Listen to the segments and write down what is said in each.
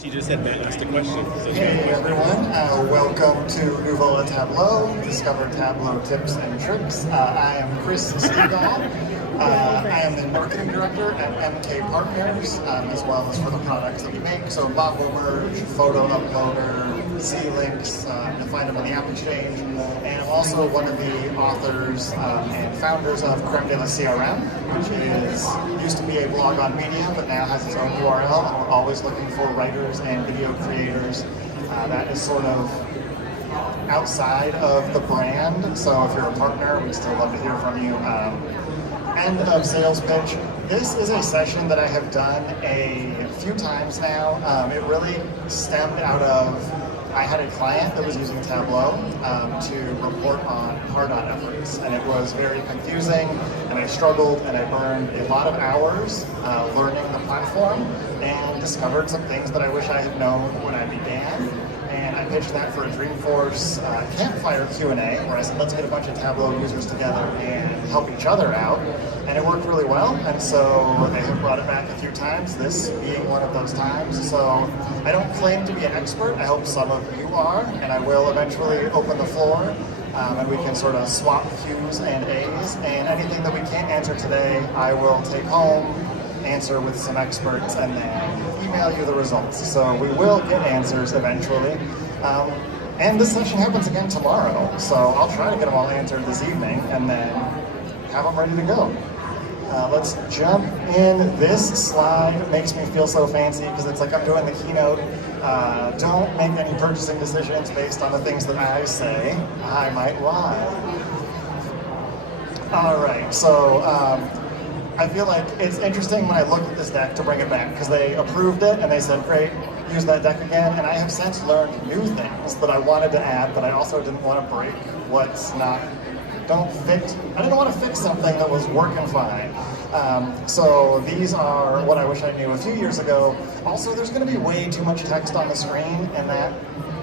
She just had Matt asked a question. So Hey everyone, welcome to Nouveau and Tableau, Discover Tableau Tips and Tricks. I am Chris Stegall. I am the marketing director at MK Partners, as well as for the products that we make. So Bobble Merge, Photo Uploader, C-Links, you'll find them on the App Exchange. And I'm also one of the authors and founders of Creme de la CRM, which used to be a blog on Medium, but now has its own URL. And we're always looking for writers and video creators. That is sort of outside of the brand. So if you're a partner, we'd still love to hear from you. End of sales pitch. This is a session that I have done a few times now. It really stemmed out of, I had a client that was using Tableau to report on hard-on efforts, and it was very confusing, and I struggled, and I burned a lot of hours learning the platform, and discovered some things that I wish I had known when I began. And I pitched that for a Dreamforce campfire Q&A, where I said, let's get a bunch of Tableau users together and help each other out. And it worked really well, and so I have brought it back a few times, this being one of those times. So I don't claim to be an expert. I hope some of you are, and I will eventually open the floor, and we can sort of swap Q's and A's, and anything that we can't answer today, I will take home, answer with some experts, and then email you the results. So we will get answers eventually. And this session happens again tomorrow, so I'll try to get them all answered this evening and then have them ready to go. Let's jump in. This slide makes me feel so fancy because it's like I'm doing the keynote. Don't make any purchasing decisions based on the things that I say. I might lie. All right, so I feel like it's interesting when I looked at this deck to bring it back because they approved it and they said, great, use that deck again. And I have since learned new things that I wanted to add, but I also didn't want to break what's not, I didn't want to fix something that was working fine. So these are what I wish I knew a few years ago. Also, there's going to be way too much text on the screen, and that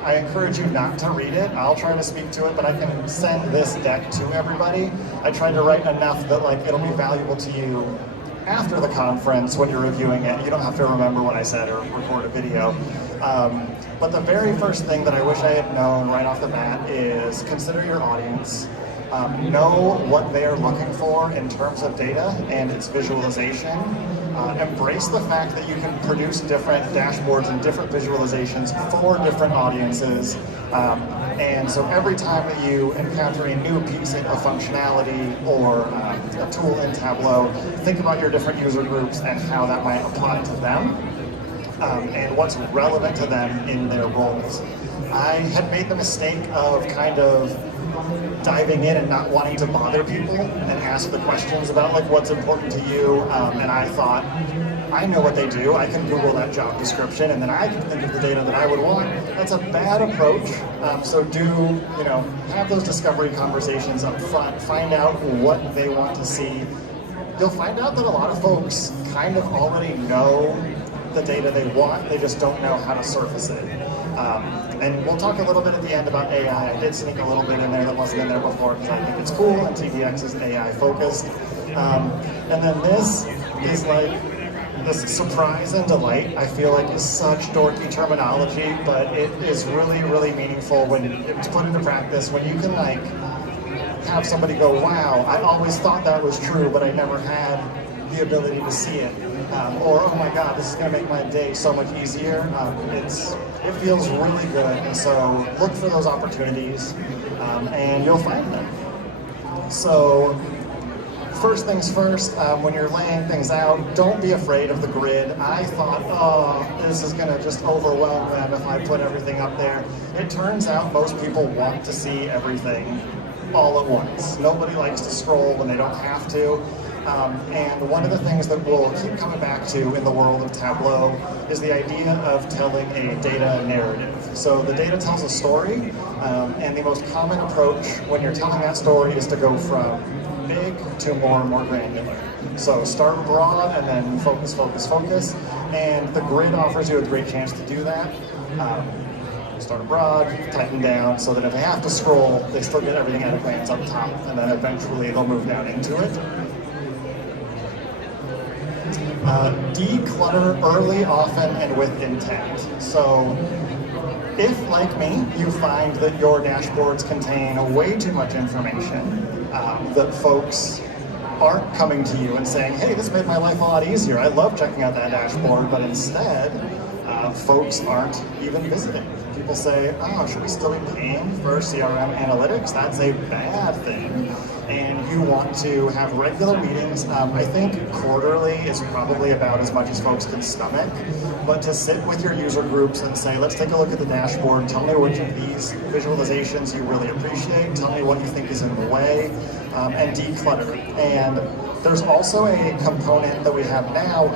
I encourage you not to read it. I'll try to speak to it, but I can send this deck to everybody. I tried to write enough that like it'll be valuable to you after the conference when you're reviewing it. You don't have to remember what I said or record a video. But the very first thing that I wish I had known right off the bat is consider your audience. Know what they are looking for in terms of data and its visualization. Embrace the fact that you can produce different dashboards and different visualizations for different audiences. And so every time that you encounter a new piece of functionality or a tool in Tableau, think about your different user groups and how that might apply to them and what's relevant to them in their roles. I had made the mistake of kind of diving in and not wanting to bother people and ask the questions about like what's important to you, and I thought, I know what they do, I can Google that job description and then I can think of the data that I would want. That's a bad approach, so do, have those discovery conversations up front, find out what they want to see. You'll find out that a lot of folks kind of already know the data they want, they just don't know how to surface it. And we'll talk a little bit at the end about AI. I did sneak a little bit in there that wasn't in there before because I think it's cool and TDX is AI focused. And then this is like this surprise and delight. I feel like is such dorky terminology, but it is really, really meaningful when it's put into practice, when you can like have somebody go, wow, I always thought that was true, but I never had the ability to see it. Or, oh my God, this is going to make my day so much easier. It feels really good, and so look for those opportunities, and you'll find them. So, first things first, when you're laying things out, don't be afraid of the grid. I thought, oh, this is going to just overwhelm them if I put everything up there. It turns out most people want to see everything all at once. Nobody likes to scroll when they don't have to. And one of the things that we'll keep coming back to in the world of Tableau is the idea of telling a data narrative. So the data tells a story, and the most common approach when you're telling that story is to go from big to more and more granular. So start broad and then focus, focus, focus, and the grid offers you a great chance to do that. Start abroad, tighten down, so that if they have to scroll, they still get everything at a glance up top, and then eventually they'll move down into it. Declutter early, often, and with intent. So if, like me, you find that your dashboards contain way too much information, that folks aren't coming to you and saying, hey, this made my life a lot easier, I love checking out that dashboard, but instead, folks aren't even visiting. People say, oh, should we still be paying for CRM analytics? That's a bad thing. And you want to have regular meetings. I think quarterly is probably about as much as folks can stomach. But to sit with your user groups and say, let's take a look at the dashboard, tell me which of these visualizations you really appreciate, tell me what you think is in the way, and declutter. And there's also a component that we have now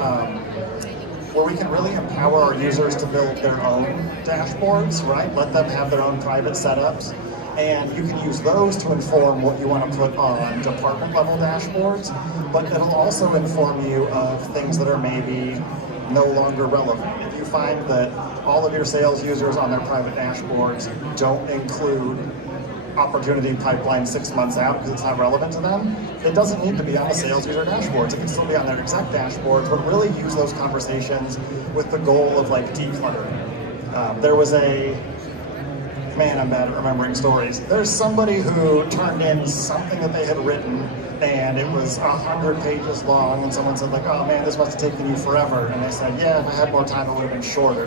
where we can really empower our users to build their own dashboards, right? Let them have their own private setups. And you can use those to inform what you want to put on department level dashboards, but it'll also inform you of things that are maybe no longer relevant. If you find that all of your sales users on their private dashboards don't include opportunity pipeline 6 months out because it's not relevant to them, it doesn't need to be on the sales user dashboards. It can still be on their exec dashboards, but really use those conversations with the goal of like decluttering. There was man, I'm bad at remembering stories. There's somebody who turned in something that they had written and it was 100 pages long, and someone said like, oh man, this must have taken you forever. And they said, yeah, if I had more time, it would have been shorter.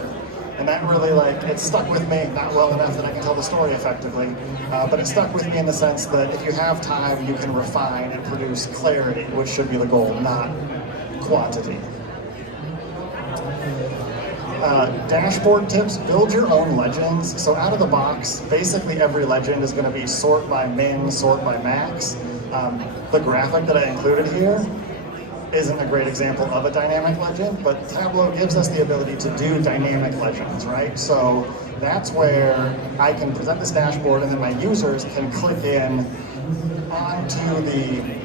And that really, like, it stuck with me, not well enough that I can tell the story effectively, but it stuck with me in the sense that if you have time, you can refine and produce clarity, which should be the goal, not quantity. Dashboard tips, build your own legends. So out of the box, basically every legend is going to be sort by min, sort by max. The graphic that I included here isn't a great example of a dynamic legend, but Tableau gives us the ability to do dynamic legends, right? So that's where I can present this dashboard and then my users can click in onto the,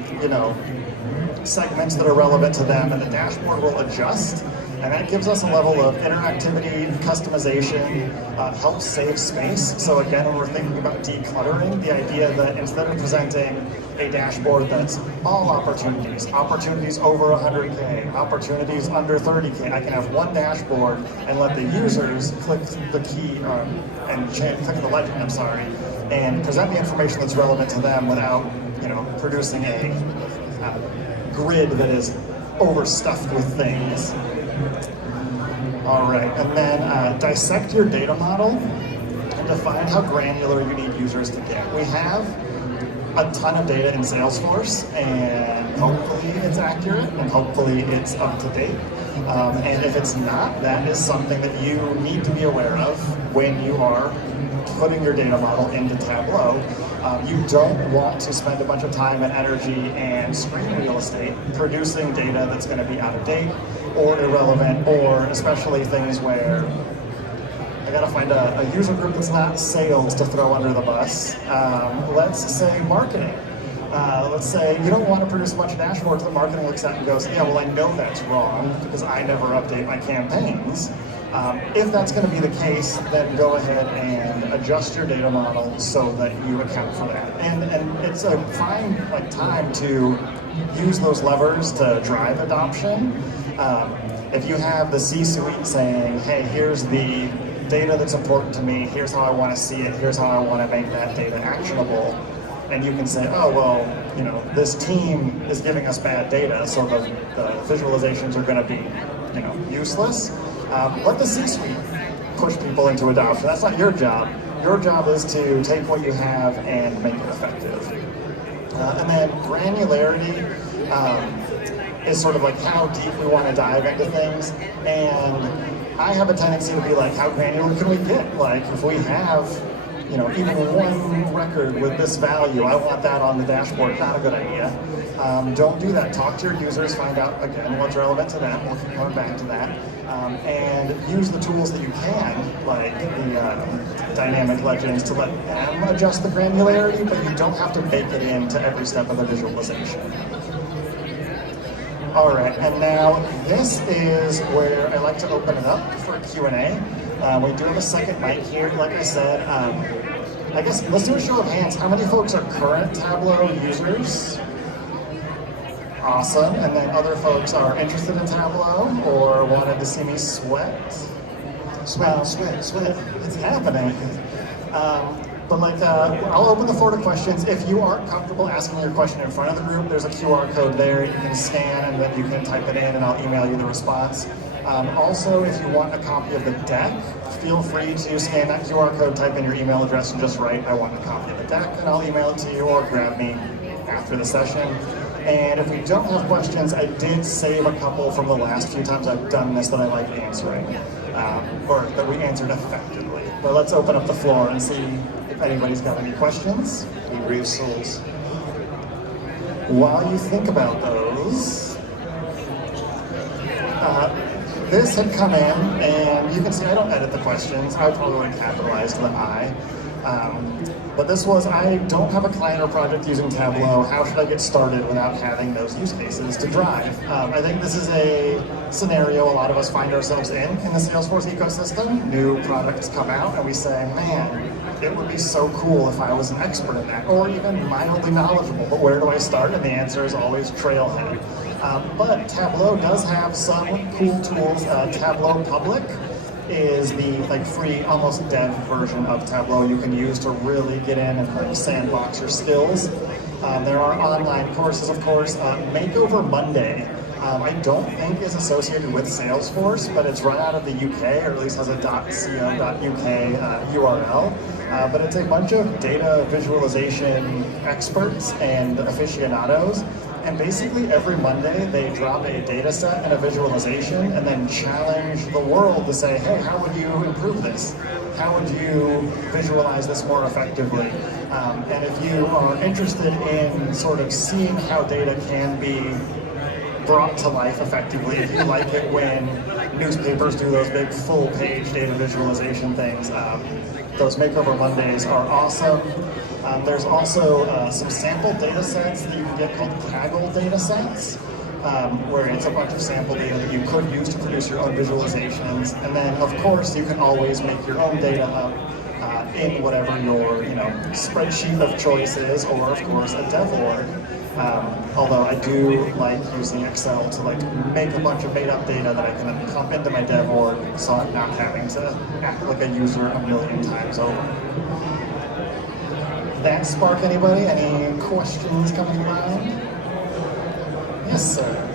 segments that are relevant to them, and the dashboard will adjust. And that gives us a level of interactivity, customization, helps save space. So again, when we're thinking about decluttering, the idea that instead of presenting a dashboard that's all opportunities over 100K, opportunities under 30K, I can have one dashboard and let the users click the key click the legend, and present the information that's relevant to them without, producing a grid that is overstuffed with things. All right, and then dissect your data model and define how granular you need users to get. We have a ton of data in Salesforce, and hopefully it's accurate, and hopefully it's up to date. And if it's not, that is something that you need to be aware of when you are putting your data model into Tableau. You don't want to spend a bunch of time and energy and screen real estate producing data that's going to be out of date or irrelevant, or especially things where I gotta find a user group that's not sales to throw under the bus. Let's say marketing. Let's say you don't want to produce a bunch of dashboards that marketing looks at and goes, yeah, well, I know that's wrong because I never update my campaigns. If that's going to be the case, then go ahead and adjust your data model so that you account for that. And it's a fine time to use those levers to drive adoption. If you have the C-suite saying, hey, here's the data that's important to me, here's how I want to see it, here's how I want to make that data actionable, and you can say, oh, well, this team is giving us bad data, so the visualizations are going to be, useless. Let the C-suite push people into adoption. That's not your job. Your job is to take what you have and make it effective. And then granularity is sort of like how deep we want to dive into things. And I have a tendency to be like, how granular can we get? Like, if we have, even one record with this value, I want that on the dashboard. Not a good idea. Don't do that. Talk to your users, find out, again, what's relevant to them. We'll keep coming back to that. And use the tools that you can, like the dynamic legends, to let them adjust the granularity, but you don't have to bake it into every step of the visualization. All right, and now this is where I like to open it up for Q&A. We do have a second mic here, like I said. I guess let's do a show of hands. How many folks are current Tableau users? Awesome. And then other folks are interested in Tableau or wanted to see me sweat. Sweat. It's happening. I'll open the floor to questions. If you aren't comfortable asking your question in front of the group, there's a QR code there you can scan and then you can type it in and I'll email you the response. Also, if you want a copy of the deck, feel free to scan that QR code, type in your email address, and just write, I want a copy of the deck, and I'll email it to you or grab me after the session. And if we don't have questions, I did save a couple from the last few times I've done this that I like answering, or that we answered effectively. But let's open up the floor and see if anybody's got any questions. Any brave souls? While you think about those, this had come in, and you can see I don't edit the questions. I would probably capitalize the I. But this was, I don't have a client or project using Tableau. How should I get started without having those use cases to drive? I think this is a scenario a lot of us find ourselves in the Salesforce ecosystem. New products come out and we say, man, it would be so cool if I was an expert in that, or even mildly knowledgeable, but where do I start? And the answer is always Trailhead. But Tableau does have some cool tools. Tableau Public is the free, almost dev version of Tableau you can use to really get in and sandbox your skills. There are online courses, of course. Makeover Monday, I don't think is associated with Salesforce, but it's run out of the UK, or at least has a .co.uk URL. But it's a bunch of data visualization experts and aficionados. And basically every Monday they drop a data set and a visualization and then challenge the world to say, hey, how would you improve this? How would you visualize this more effectively? And if you are interested in sort of seeing how data can be brought to life effectively, if you like it when newspapers do those big full-page data visualization things, those Makeover Mondays are awesome. There's also some sample data sets that you can get called Kaggle data sets, where it's a bunch of sample data that you could use to produce your own visualizations. And then, of course, you can always make your own data up in whatever your spreadsheet of choice is, or, of course, a dev org. Although I do like using Excel to make a bunch of made-up data that I can then pump into my dev org, so I'm not having to act like a user a million times over. That spark anybody? Any questions coming to mind? Yes, sir.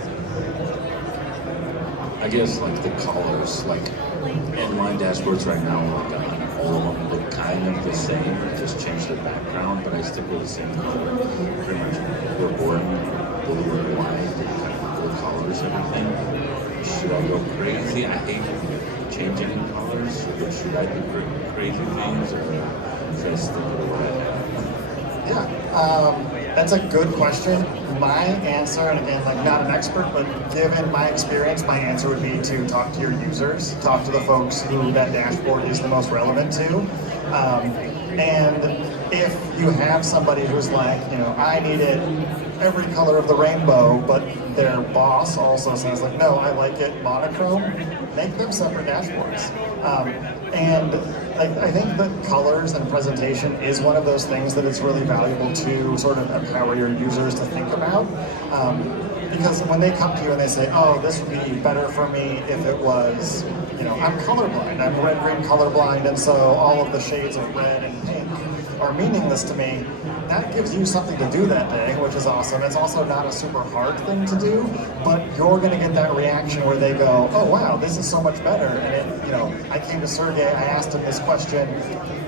I guess the colors, in my dashboards right now, all of them look kind of the same. Just change the background, but I stick with the same color. Pretty much report, blue and white, kind of the colors, everything. Should I go crazy? I hate changing colors. But should I do crazy things, or should I stick with what I have? Yeah, that's a good question. My answer, and again, not an expert, but given my experience, my answer would be to talk to your users, talk to the folks who that dashboard is the most relevant to. And if you have somebody who's I needed every color of the rainbow, but their boss also says no, I like it monochrome, make them separate dashboards. And I think that colors and presentation is one of those things that it's really valuable to sort of empower your users to think about. Because when they come to you and they say, oh, this would be better for me if it was, I'm colorblind, I'm red-green colorblind, and so all of the shades of red and pink are meaningless to me, that gives you something to do that day, which is awesome. It's also not a super hard thing to do, but you're going to get that reaction where they go, oh wow, this is so much better. And I came to Sergey, I asked him this question,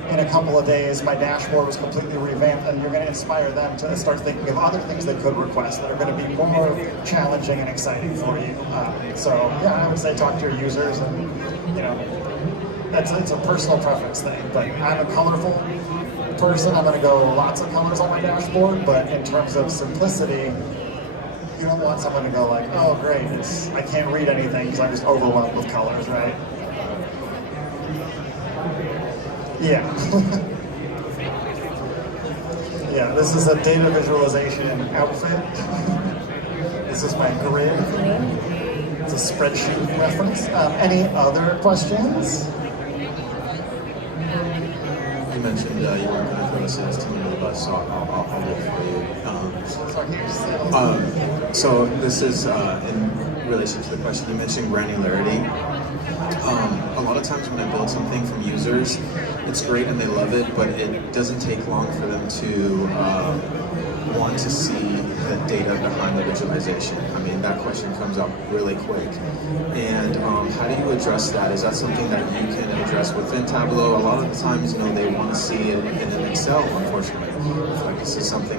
in a couple of days my dashboard was completely revamped, and you're going to inspire them to start thinking of other things they could request that are going to be more challenging and exciting for you. So yeah, I would say talk to your users, and it's a personal preference thing, but I'm a colorful person. I'm going to go lots of colors on my dashboard, but in terms of simplicity, you don't want someone to go oh great, I can't read anything because I'm just overwhelmed with colors, right? Yeah. Yeah, this is a data visualization outfit. This is my grid. It's a spreadsheet reference. Any other questions? You mentioned you weren't going to throw a sales team under the bus, so I'll do it for you. Sorry, can you just say So this is in relation to the question you mentioned, granularity. A lot of times when I build something from users, it's great and they love it, but it doesn't take long for them to want to see the data behind the visualization. I mean, that question comes up really quick. And how do you address that? Is that something that you can address within Tableau? A lot of the times, they want to see it in an Excel, unfortunately. I feel like this is something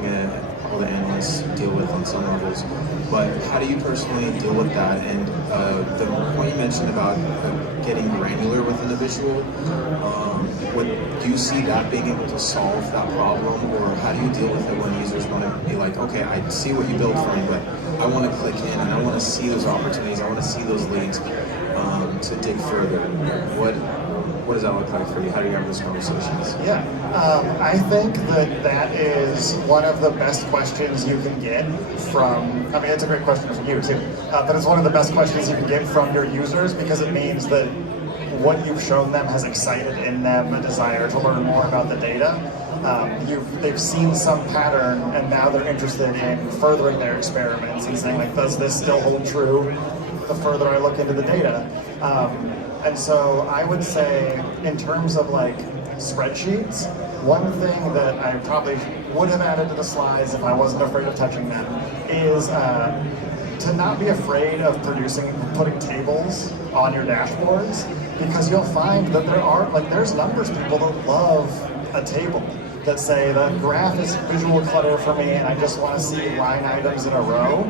all the analysts deal with on some levels. But how do you personally deal with that? And the point you mentioned about getting granular within a visual, do you see that being able to solve that problem? Or how do you deal with it when users want to be like, okay, I see what you built for me, but I want to click in and I want to see those opportunities, I want to see those leads to dig further. What does that look like for you? How do you have those conversations? Yeah, I think that is one of the best questions you can get from, I mean, it's a great question from you too, but it's one of the best questions you can get from your users because it means that what you've shown them has excited in them a desire to learn more about the data. They've seen some pattern and now they're interested in furthering their experiments and saying like, does this still hold true the further I look into the data? And so I would say in terms of like spreadsheets, one thing that I probably would have added to the slides if I wasn't afraid of touching them is to not be afraid of putting tables on your dashboards, because you'll find that there's numbers people that love a table that say the graph is visual clutter for me and I just want to see line items in a row.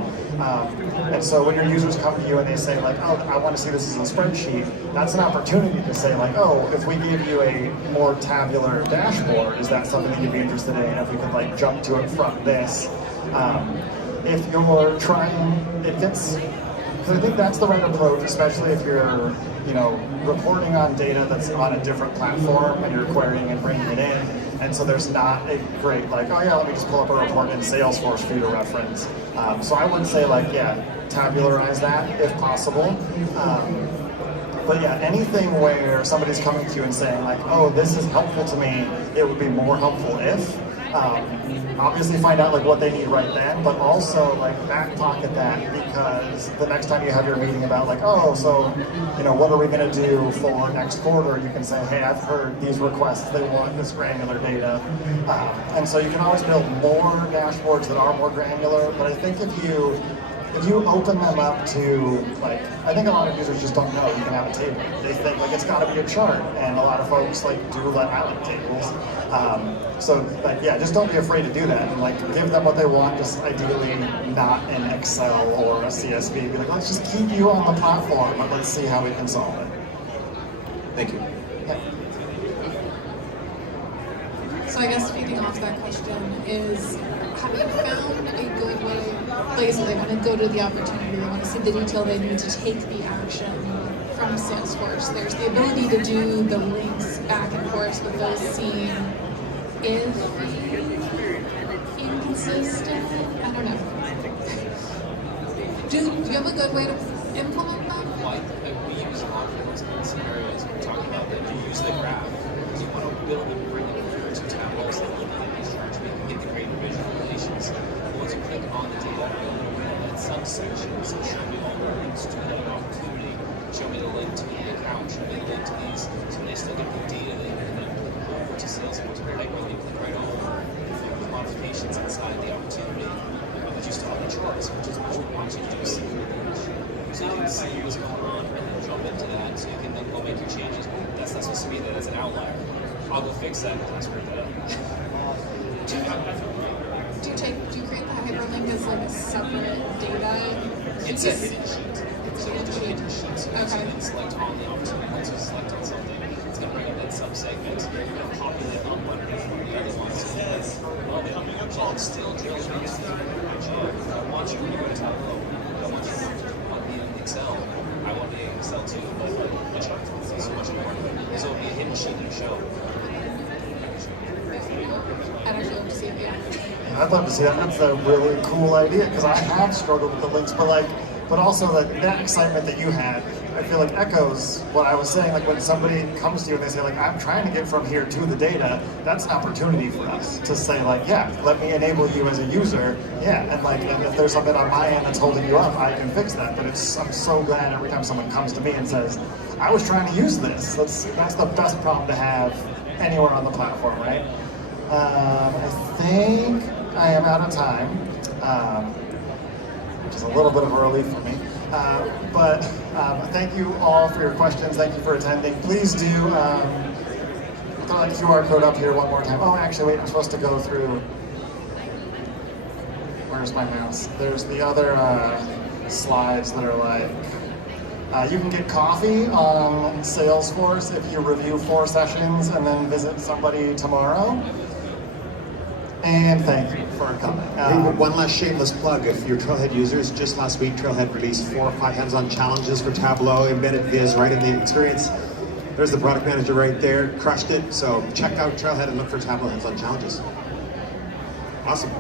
And so when your users come to you and they say like, oh, I want to see this as a spreadsheet, that's an opportunity to say like, oh, if we give you a more tabular dashboard, is that something that you'd be interested in? If we could like jump to it from this. If you're trying, because I think that's the right approach, especially if you're, reporting on data that's on a different platform and you're querying and bringing it in. And so there's not a great like, oh yeah, let me just pull up a report in Salesforce for you to reference. So I would say like, yeah, tabularize that if possible. But yeah, anything where somebody's coming to you and saying like, oh, this is helpful to me, it would be more helpful if. Obviously find out like what they need right then, but also like back pocket that, because the next time you have your meeting about like, oh, so, what are we gonna do for next quarter? You can say, hey, I've heard these requests, they want this granular data. And so you can always build more dashboards that are more granular, but I think if you open them up to, like, I think a lot of users just don't know you can have a table. They think, like, it's got to be a chart, and a lot of folks, like, do let out tables. So, like, yeah, just don't be afraid to do that, and, like, give them what they want, just ideally not in Excel or a CSV. Be like, let's just keep you on the platform, but let's see how we can solve it. Thank you. Yeah. So I guess feeding off that question is, have you found a good way, like I said, they want to go to the opportunity, they want to see the detail they need to take the action from Salesforce. There's the ability to do the links back and forth, but those seem inconsistent. I don't know. Do you have a good way to implement them? Like we use modules in scenarios we're talking about that you use the graph. You want to build and bring it over to Tableau so that you can start to get the great visualizations. Once you click on the data, at some sections, show me all the links to that opportunity. Show me the link to the account. Show me the link to these. So they still get the data that you can over to Salesforce. Right when they click right over with modifications inside the opportunity, but you still have the charts, which is what we want you to do. So you can see what's going on and then jump into that, so you can then go make your changes. That's not supposed to be that as an outlier. I'll go fix that and screw that up. Do you create the hyperlink as like a separate data? It's a hidden sheet. So it's a hidden sheet. So Okay. you can select on the opportunity. Once you select on something, it's going to bring up that sub-segment and populate on one before the other ones. Well, it's still drills down to the I want you to go to Tableau. I want you to be in Excel. I want to be in Excel too, but the chart is so much more. So it'll be a hidden sheet in show. I'd actually love to see it, yeah. I'd love to see that. That's a really cool idea, because I have struggled with the links, but also that excitement that you had, I feel like echoes what I was saying. Like when somebody comes to you and they say like, I'm trying to get from here to the data, that's an opportunity for us to say like, yeah, let me enable you as a user. Yeah, and like and if there's something on my end that's holding you up, I can fix that. But I'm so glad every time someone comes to me and says, I was trying to use this. That's the best problem to have anywhere on the platform, right? I think I am out of time, which is a little bit of a relief for me. But thank you all for your questions. Thank you for attending. Please do throw that QR code up here one more time. Oh, actually, wait, I'm supposed to go through. Where's my mouse? There's the other slides that are like, you can get coffee on Salesforce if you review 4 sessions and then visit somebody tomorrow. And thank you for coming. One last shameless plug. If you're Trailhead users, just last week Trailhead released 4 or 5 hands-on challenges for Tableau, embedded viz right in the experience. There's the product manager right there, crushed it. So check out Trailhead and look for Tableau hands-on challenges. Awesome.